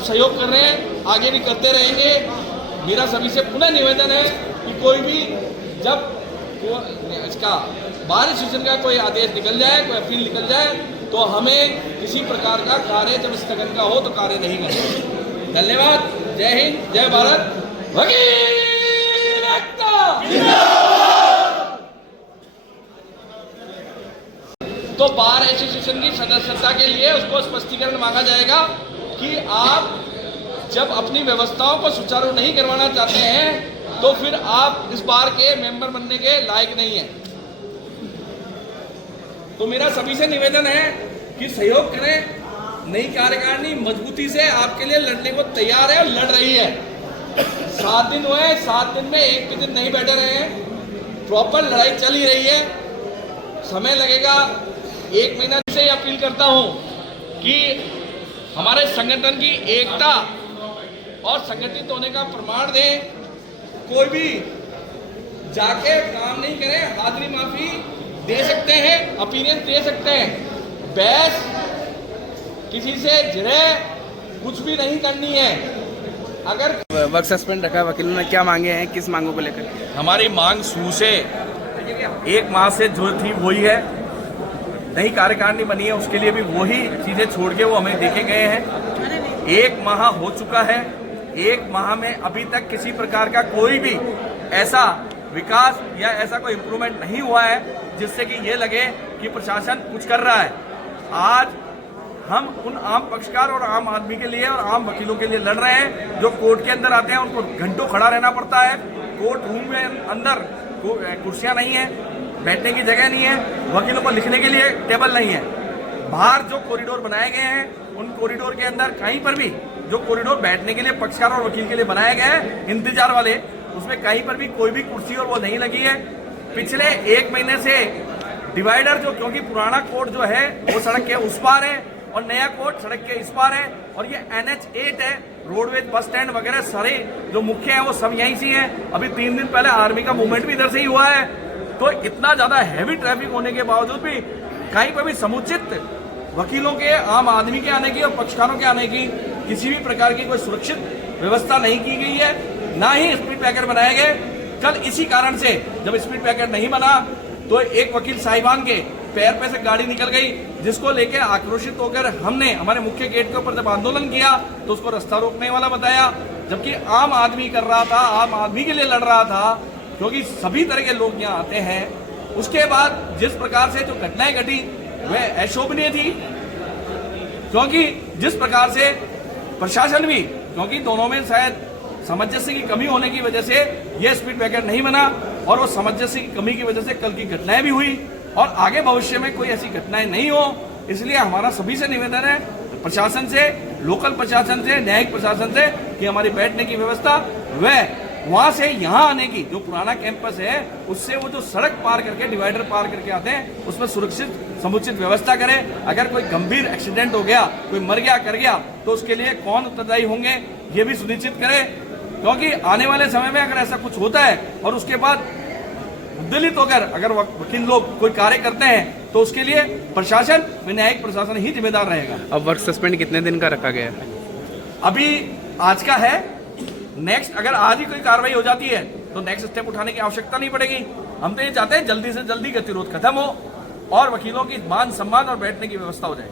सहयोग कर रहे हैं, आगे भी करते रहेंगे। मेरा सभी से पुनः निवेदन है कि कोई भी जब इसका बार एसोसिएशन का कोई आदेश निकल जाए, कोई अपील निकल जाए, तो हमें किसी प्रकार का कार्य जब स्थगन का हो तो कार्य नहीं करेंगे। धन्यवाद। जय हिंद, जय भारत। वकील एकता। तो बार एसोसिएशन की सदस्यता के लिए उसको स्पष्टीकरण मांगा जाएगा कि आप जब अपनी व्यवस्थाओं को सुचारू नहीं करवाना चाहते हैं तो फिर आप इस बार के मेंबर बनने के लायक नहीं हैं। तो मेरा सभी से निवेदन है कि सहयोग करें। नई कार्यकारिणी मजबूती से आपके लिए लड़ने को तैयार है और लड़ रही है। 7 दिन हुए, 7 दिन में एक भी दिन नहीं बैठे रहे हैं। प्रॉपर लड़ाई चल ही रही है, समय लगेगा। 1 महीना से अपील करता हूं कि हमारे संगठन की एकता और संगठित होने का प्रमाण दें। कोई भी जाके काम नहीं करे, हाजिरी माफी दे सकते हैं, ओपिनियन दे सकते हैं, बहस किसी से झगड़े कुछ भी नहीं करनी है। अगर वर्क सस्पेंड रखा, वकीलों ने क्या मांगे हैं, किस मांगों को लेकर? हमारी मांग शुरू से 1 माह से जो थी वही है। नई कार्यकारिणी बनी है, उसके लिए भी वही चीजें छोड़ के वो हमें देखे गए हैं। 1 माह हो चुका है। 1 माह में अभी तक किसी प्रकार का कोई भी ऐसा विकास या ऐसा कोई इम्प्रूवमेंट नहीं हुआ है जिससे कि ये लगे कि प्रशासन कुछ कर रहा है। आज हम उन आम पक्षकार और आम आदमी के लिए और आम वकीलों के लिए लड़ रहे हैं जो कोर्ट के अंदर आते हैं। उनको घंटों खड़ा रहना पड़ता है। कोर्ट रूम में अंदर कुर्सियां नहीं है, बैठने की जगह नहीं है, वकीलों को लिखने के लिए टेबल नहीं है। बाहर जो कॉरिडोर बनाए गए हैं उन कॉरिडोर के अंदर कहीं पर भी जो कॉरिडोर बैठने के लिए पक्षकार और वकील के लिए बनाए गए हैं इंतजार वाले, उसमें कहीं पर भी कोई भी कुर्सी और वो नहीं लगी है। पिछले 1 महीने से डिवाइडर जो, क्योंकि पुराना कोर्ट जो है वो सड़क के उस पार है और नया कोर्ट सड़क के इस पार है, और ये NH 8 है। रोडवेज बस स्टैंड वगैरह सारे जो मुख्य है वो सब यहीं से हैं। अभी 3 दिन पहले आर्मी का मूवमेंट भी इधर से ही हुआ है। तो इतना ज्यादा हैवी ट्रैफिक होने के बावजूद भी कहीं पर भी समुचित वकीलों के, आम आदमी के आने की और पक्षकारों के आने की किसी भी प्रकार की कोई सुरक्षित व्यवस्था नहीं की गई है, ना ही स्पीड ब्रेकर बनाए गए। कल इसी कारण से जब स्पीड ब्रेकर नहीं बना तो एक वकील साहिबान के पैर पे से गाड़ी निकल गई, जिसको लेके आक्रोशित होकर हमने हमारे मुख्य गेट के ऊपर जब आंदोलन किया तो उसको रास्ता रोकने वाला बताया, जबकि आम आदमी कर रहा था, आम आदमी के लिए लड़ रहा था, क्योंकि सभी तरह के लोग यहाँ आते हैं। उसके बाद जिस प्रकार से जो घटनाएं घटी वह अशोभनीय थी, क्योंकि जिस प्रकार से प्रशासन भी, क्योंकि दोनों में शायद सामंजस्य की कमी होने की वजह से यह स्पीड ब्रेकर नहीं बना और वो सामंजस्य की कमी की वजह से कल की घटनाएं भी हुई और आगे भविष्य में कोई ऐसी घटनाएं नहीं हो। इसलिए हमारा सभी से निवेदन है, प्रशासन से, लोकल प्रशासन से, न्यायिक प्रशासन से, कि हमारी बैठने की व्यवस्था वह वहां से यहाँ आने की जो पुराना कैंपस है उससे वो जो सड़क पार करके, डिवाइडर पार करके आते हैं, उसमें सुरक्षित समुचित व्यवस्था करें। अगर कोई गंभीर एक्सीडेंट हो गया, कोई मर गया, कर गया, तो उसके लिए कौन उत्तरदायी होंगे ये भी सुनिश्चित करें। क्योंकि आने वाले समय में अगर ऐसा कुछ होता है और उसके बाद उद्दलित होकर अगर वकील लोग कोई कार्य करते हैं तो उसके लिए प्रशासन, न्यायिक प्रशासन ही जिम्मेदार रहेगा। अब वर्क सस्पेंड कितने दिन का रखा गया है? अभी आज का है। नेक्स्ट अगर आज ही कोई कार्रवाई हो जाती है तो नेक्स्ट स्टेप उठाने की आवश्यकता नहीं पड़ेगी। हम तो ये चाहते हैं जल्दी से जल्दी गतिरोध खत्म हो और वकीलों की मान सम्मान और बैठने की व्यवस्था हो जाए।